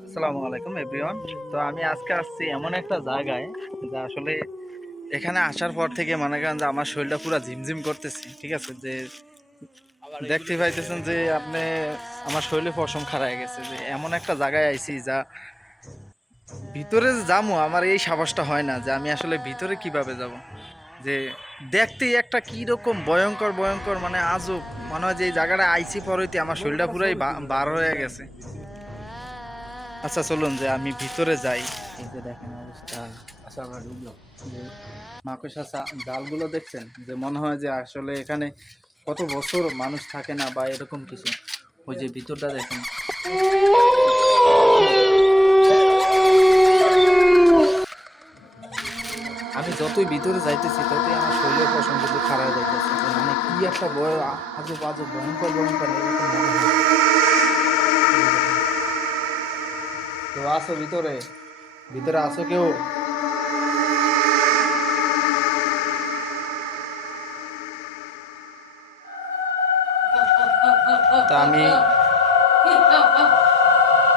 আসসালামু আলাইকুম এভরিওয়ান। তো আমি আজকে আসছি এমন একটা জায়গায় যা আসলে এখানে আসার পর থেকে মনে করেন যে আমার শরীরটা পুরো ঝিমঝিম করতেছে। ঠিক আছে, যে দেখতে পাইতেছেন যে আপনি আমার শরীরে পশম খাড়ায় গেছে, যে এমন একটা জায়গায় আইছি যা ভিতরে যাবো আমার এই সাহসটা হয় না যে আমি আসলে ভিতরে কিভাবে যাব। যে দেখতেই একটা কি রকম ভয়ঙ্কর ভয়ঙ্কর মানে আজব মনে হয় যে এই জায়গাটা আইছি পরইতে আমার শরীরটা পুরাই বার হয়ে গেছে। আচ্ছা চলুন যে আমি ভিতরে যাই। এই যে দেখেন অবস্থা। আচ্ছা আমরা ঢুকলাম যে মাকড়সা জালগুলো দেখছেন, যে মনে হয় যে আসলে এখানে কত বছর মানুষ থাকে না বা এরকম কিছু। ওই যে ভিতরটা দেখেন। আমি যতই ভিতরে যাইতেছি ততই আমার শরীরের পশম কিন্তু খারাপ যাইতেছে, মানে কি একটা ভয়, আজব আজব ভয়ঙ্কর ভয়ঙ্কর এরকম মনে হয়। তো আসো ভিতরে, ভিতরে আসো কেউ? তা আমি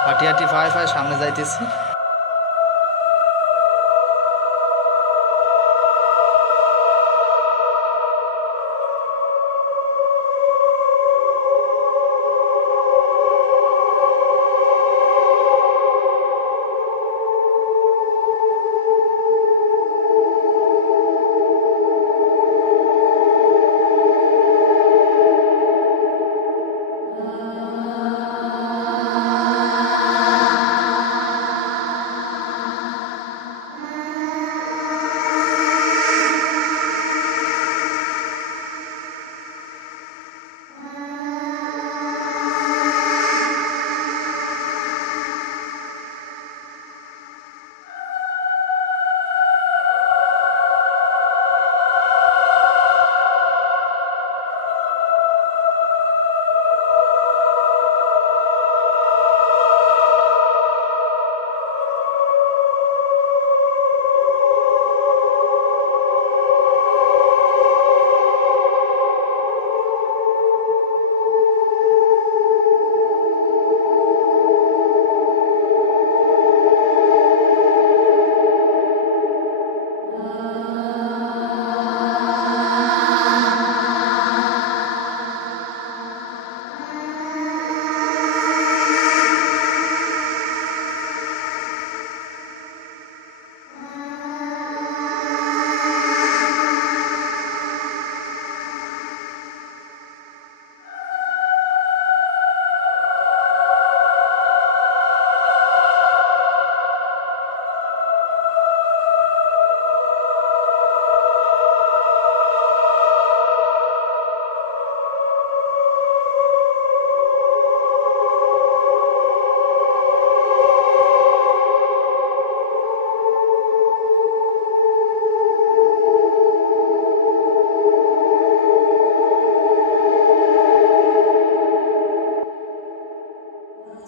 হাঁটি হাঁটি ফায় ফায় সামনে যাইতেছি।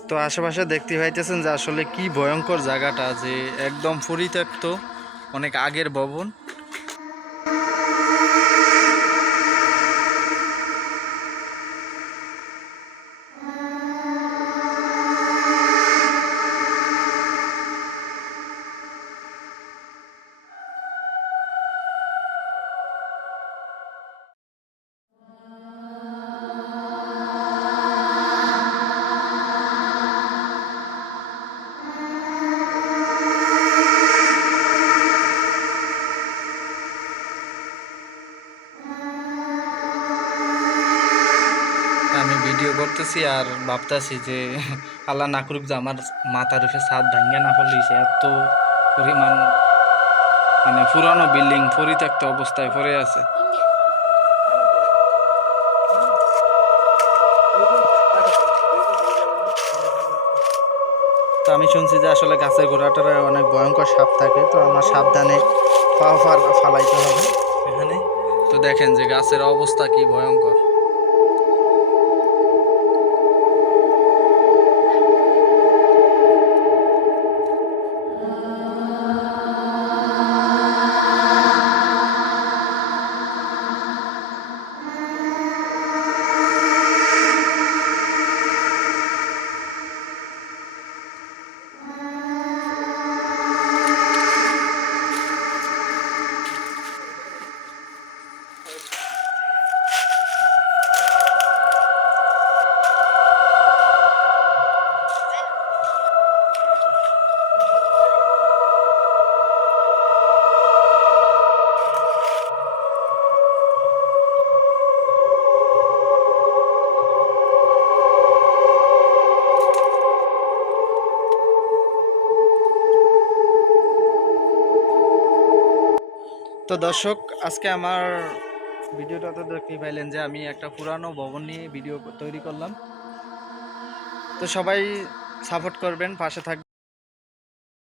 তো আশেপাশে দেখতে পাইতেছেন যে আসলে কি ভয়ঙ্কর জায়গাটা, যে একদম পরিত্যক্ত, অনেক আগের ভবন। আমি ভিডিও করতেছি আর ভাবতেছি যে আল্লাহ না করুক যে আমার মাথার উপরে ছাদ ভাঙ্গা না পড়লিছে, এত পরিমাণ মানে পুরানো বিল্ডিং পরিত্যক্ত অবস্থায় পড়ে আছে। তো আমি শুনছি যে আসলে গাছের গোড়াটারে অনেক ভয়ঙ্কর সাপ থাকে, তো আমার সাবধানে পা ফালাইতে হবে এখানে। তো দেখেন যে গাছের অবস্থা কি ভয়ঙ্কর। তো দর্শক, আজকে আমার ভিডিওটা তো দেখতেই পাইলেন যে আমি একটা পুরানো ভবন নিয়ে ভিডিও তৈরি করলাম। তো সবাই সাপোর্ট করবেন, পাশে থাকবেন।